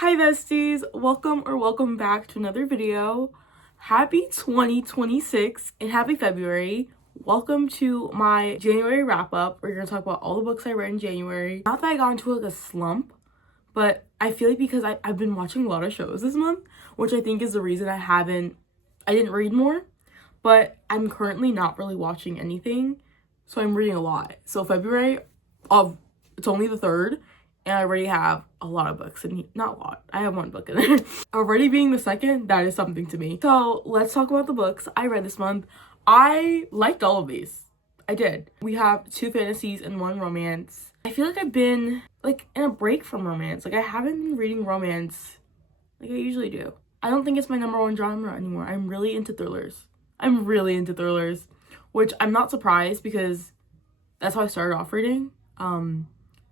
Hi besties, welcome back to another video. Happy 2026 and happy February. Welcome to my January wrap up. We're gonna talk about all the books I read in January. Not that I got into like a slump, but I feel like because I've been watching a lot of shows this month, which I think is the reason I didn't read more, but I'm currently not really watching anything, so I'm reading a lot. So February, it's only the 3rd, and I already have a lot of books, and not a lot, I have one book in there. Already being the 2nd, that is something to me. So let's talk about the books I read this month. I liked all of these. I did. We have 2 fantasies and 1 romance. I feel like I've been like in a break from romance. Like I haven't been reading romance like I usually do. I don't think it's my #1 genre anymore. I'm really into thrillers, which I'm not surprised because that's how I started off reading.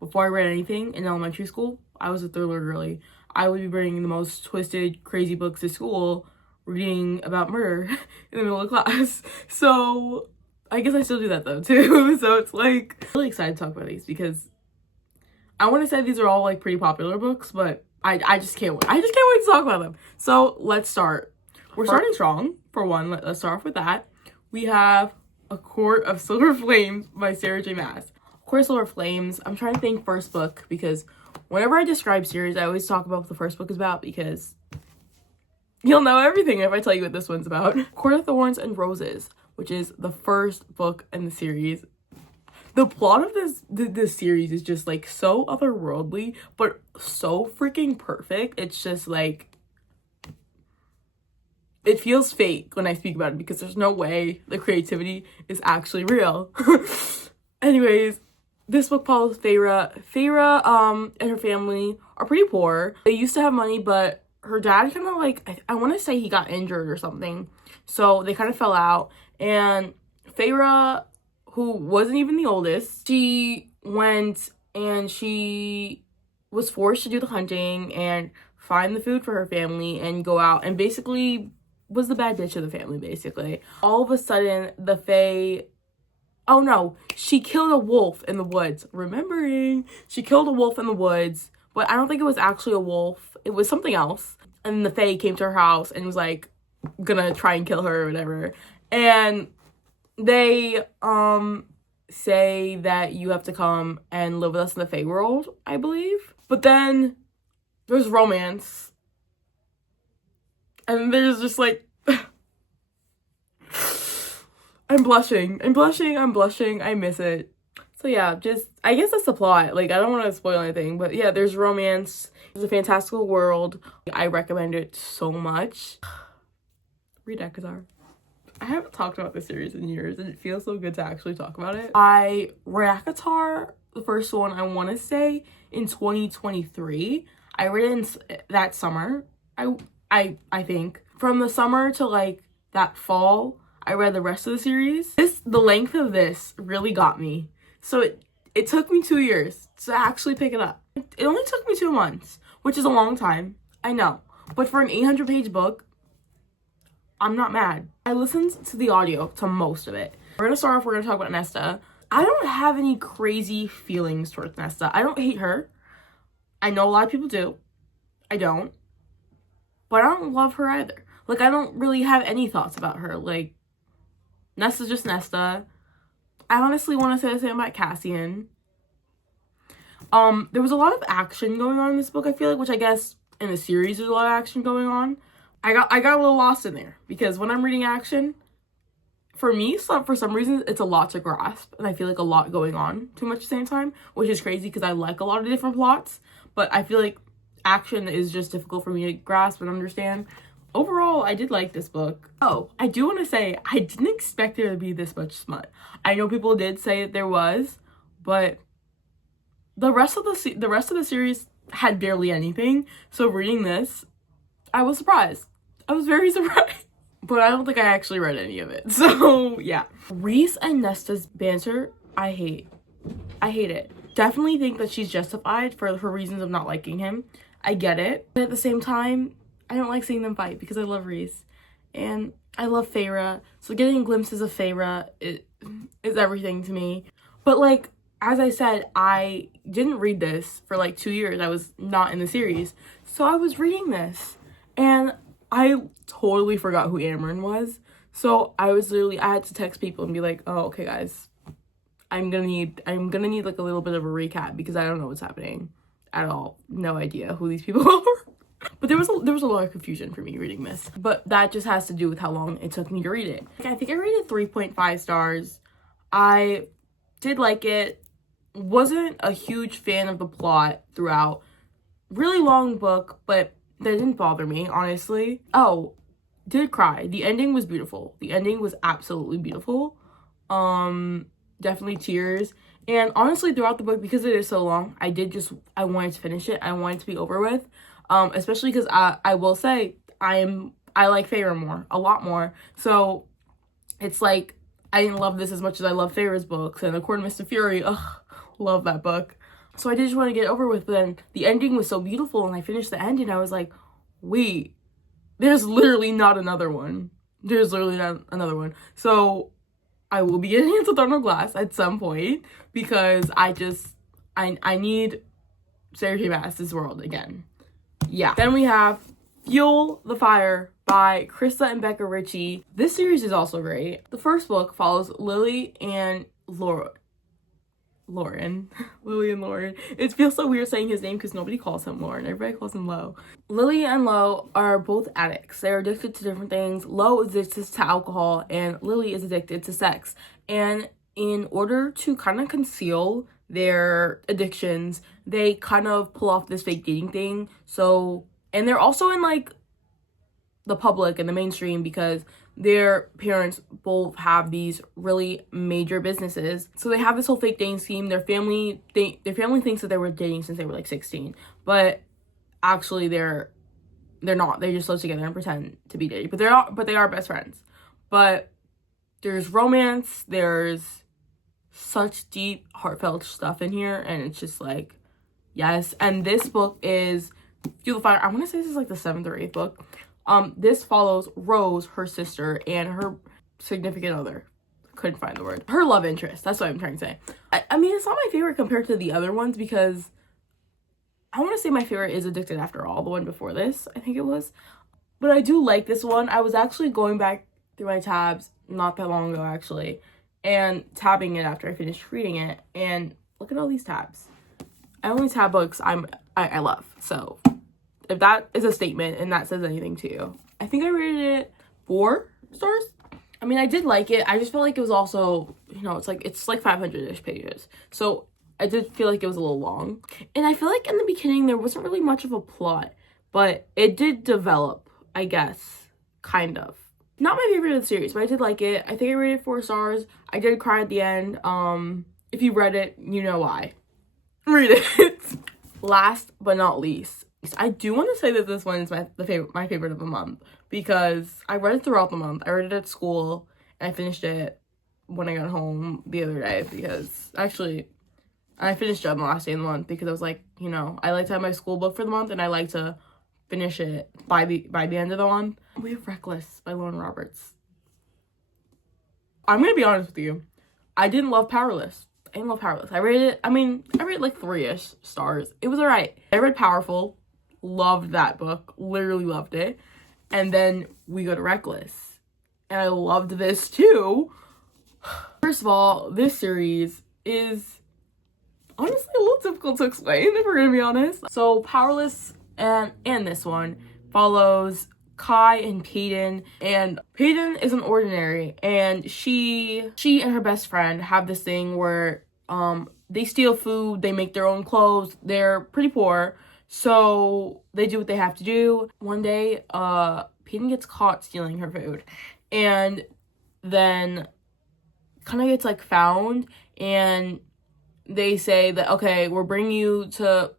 Before I read anything in elementary school, I was a thriller girly. I would be bringing the most twisted, crazy books to school, reading about murder in the middle of class. So I guess I still do that though too. So it's like, I'm really excited to talk about these because I want to say these are all like pretty popular books, but I just can't wait. I just can't wait to talk about them. So let's start. We're starting strong. For one, let's start off with that. We have A Court of Silver Flames by Sarah J. Maas. Court of Silver Flames. I'm trying to think first book because whenever I describe series, I always talk about what the first book is about because you'll know everything if I tell you what this one's about. Court of Thorns and Roses, which is the first book in the series. The plot of this series is just like so otherworldly, but so freaking perfect. It's just like, it feels fake when I speak about it because there's no way the creativity is actually real. Anyways, this book follows Feyre. Feyre and her family are pretty poor. They used to have money, but her dad kind of like, I want to say he got injured or something. So they kind of fell out. And Feyre, who wasn't even the oldest, she went and she was forced to do the hunting and find the food for her family and go out and basically was the bad bitch of the family, basically. All of a sudden, the Fae... Oh no, she killed a wolf in the woods. Remembering, she killed a wolf in the woods, but I don't think it was actually a wolf. It was something else. And the Fae came to her house and was like, gonna try and kill her or whatever. And they say that you have to come and live with us in the Fae world, I believe. But then there's romance. And there's just like... I'm blushing, I miss it. So yeah, just, I guess that's the plot. Like, I don't want to spoil anything, but yeah, there's romance. It's a fantastical world. I recommend it so much. Read ACOTAR. I haven't talked about this series in years, and it feels so good to actually talk about it. I read ACOTAR, the first one, I want to say, in 2023. I read it in that summer, I think. From the summer to, like, that fall, I read the rest of the series. The length of this really got me. So it took me 2 years to actually pick it up. It only took me 2 months, which is a long time, I know. But for an 800-page book, I'm not mad. I listened to the audio to most of it. We're gonna start off, we're gonna talk about Nesta. I don't have any crazy feelings towards Nesta. I don't hate her. I know a lot of people do. I don't. But I don't love her either. Like, I don't really have any thoughts about her. Like, Nesta's just Nesta. I honestly want to say the same about Cassian. There was a lot of action going on in this book, I feel like, which I guess in the series there's a lot of action going on. I got a little lost in there because when I'm reading action, for me, for some reason, it's a lot to grasp, and I feel like a lot going on too much at the same time, which is crazy because I like a lot of different plots, but I feel like action is just difficult for me to grasp and understand. Overall, I did like this book. Oh, I do want to say, I didn't expect there to be this much smut. I know people did say that there was, but the rest of the series had barely anything. So reading this, I was surprised. I was very surprised. But I don't think I actually read any of it. So, yeah. Rhys and Nesta's banter, I hate. I hate it. Definitely think that she's justified for her reasons of not liking him. I get it. But at the same time, I don't like seeing them fight because I love Rhys. And I love Feyre. So getting glimpses of Feyre is everything to me. But like, as I said, I didn't read this for like 2 years. I was not in the series. So I was reading this and I totally forgot who Amryn was. So I had to text people and be like, oh, okay guys, I'm gonna need like a little bit of a recap because I don't know what's happening at all. No idea who these people are. But there was a lot of confusion for me reading this. But that just has to do with how long it took me to read it. I think I rated 3.5 stars. I did like it. Wasn't a huge fan of the plot throughout. Really long book, but that didn't bother me, honestly. Oh, did cry. The ending was beautiful. The ending was absolutely beautiful. Definitely tears. And honestly, throughout the book, because it is so long, I wanted to finish it. I wanted it to be over with. Especially because I will say I like Feyre more, a lot more. So it's like I didn't love this as much as I love Feyre's books. And A Court of Mist and Fury, ugh, love that book. So I did just want to get it over with, but then the ending was so beautiful and I finished the end and I was like, wait, there's literally not another one. There's literally not another one. So I will be getting into Throne of Glass at some point because I need Sarah J. Maas's world again. Yeah. Then we have Fuel the Fire by Krista and Becca Ritchie. This series is also great. The first book follows Lily and Lauren. Lily and Lauren. It feels so weird saying his name because nobody calls him Lauren. Everybody calls him Lo. Lily and Lo are both addicts. They're addicted to different things. Lo is addicted to alcohol and Lily is addicted to sex. And in order to kind of conceal their addictions, they kind of pull off this fake dating thing. So, and they're also in like the public and the mainstream because their parents both have these really major businesses. So they have this whole fake dating scheme. Their family thinks that they were dating since they were like 16, but actually they're not. They just live together and pretend to be dating, but they are best friends. But there's romance, there's such deep, heartfelt stuff in here, and it's just like, yes. And this book is Fuel the Fire. I want to say this is like the 7th or 8th book. This follows Rose, her sister, and her significant other. Couldn't find the word. Her love interest. That's what I'm trying to say. I mean, it's not my favorite compared to the other ones because I want to say my favorite is Addicted After All, the one before this, I think it was. But I do like this one. I was actually going back through my tabs not that long ago, actually, and tabbing it after I finished reading it. And look at all these tabs. I only tab books I love. So if that is a statement and that says anything to you, I think I rated it 4 stars. I mean, I did like it. I just felt like it was also, you know, it's like 500-ish pages. So I did feel like it was a little long. And I feel like in the beginning there wasn't really much of a plot, but it did develop, I guess, kind of. Not my favorite of the series, but I did like it. I think I rated 4 stars. I did cry at the end. If you read it, you know why. Read it. Last but not least, I do want to say that this one is my favorite of the month because I read it throughout the month. I read it at school and I finished it when I got home the other day because actually I finished it on the last day of the month because I was like, you know, I like to have my school book for the month and I like to finish it by the end of the month. We have Reckless by Lauren Roberts. I'm gonna be honest with you. I didn't love Powerless. I rated like 3-ish stars. It was alright. I read Powerful. Loved that book. Literally loved it. And then we go to Reckless. And I loved this too. First of all, this series is honestly a little difficult to explain, if we're gonna be honest. So Powerless and this one follows Kai and Peyton, and Peyton is an ordinary, and she and her best friend have this thing where they steal food, they make their own clothes, they're pretty poor, so they do what they have to do. One day Peyton gets caught stealing her food and then kind of gets like found, and they say that, okay, we're bringing you to,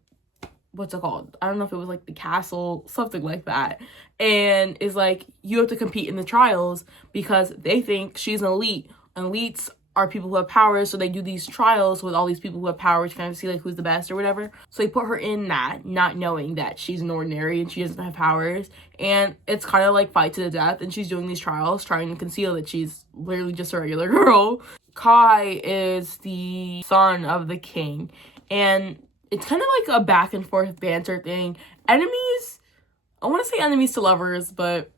what's it called? I don't know if it was like the castle, something like that. And is like, you have to compete in the trials because they think she's an elite. Elites are people who have powers, so they do these trials with all these people who have powers to kind of see like who's the best or whatever. So they put her in that, not knowing that she's an ordinary and she doesn't have powers. And it's kind of like fight to the death, and she's doing these trials trying to conceal that she's literally just a regular girl. Kai is the son of the king, and It's kind of like a back and forth banter thing. Enemies, I want to say enemies to lovers, but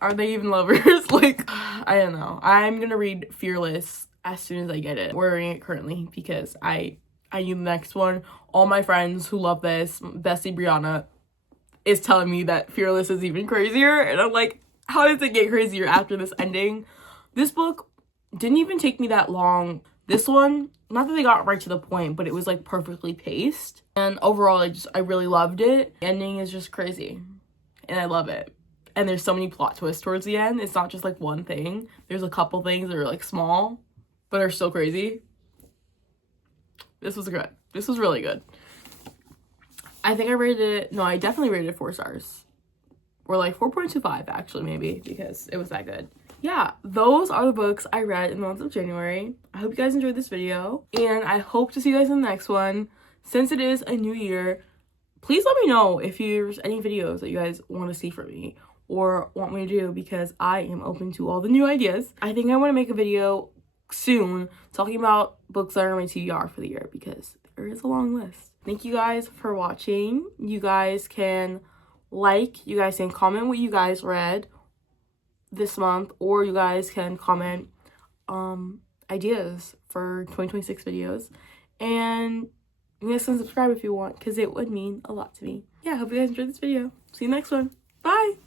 are they even lovers? Like, I don't know. I'm gonna read Fearless as soon as I get it. I'm ordering it currently because I need the next one. All my friends who love this, bestie Brianna, is telling me that Fearless is even crazier, and I'm like, how does it get crazier after this ending? This book didn't even take me that long. This one, not that they got right to the point, but it was like perfectly paced. And overall, I really loved it. The ending is just crazy, and I love it. And there's so many plot twists towards the end. It's not just like one thing. There's a couple things that are like small, but are still crazy. This was good. This was really good. I think I rated it, no, I definitely rated it 4 stars. Or like 4.25 actually, maybe, because it was that good. Yeah, those are the books I read in the month of January. I hope you guys enjoyed this video, and I hope to see you guys in the next one. Since it is a new year, please let me know if there's any videos that you guys want to see from me or want me to do, because I am open to all the new ideas. I think I want to make a video soon talking about books that are on my TBR for the year, because there is a long list. Thank you guys for watching. You guys can you guys can comment what you guys read this month, or you guys can comment ideas for 2026 videos, and you guys can subscribe if you want, because it would mean a lot to me. Yeah, I hope you guys enjoyed this video. See you next one. Bye.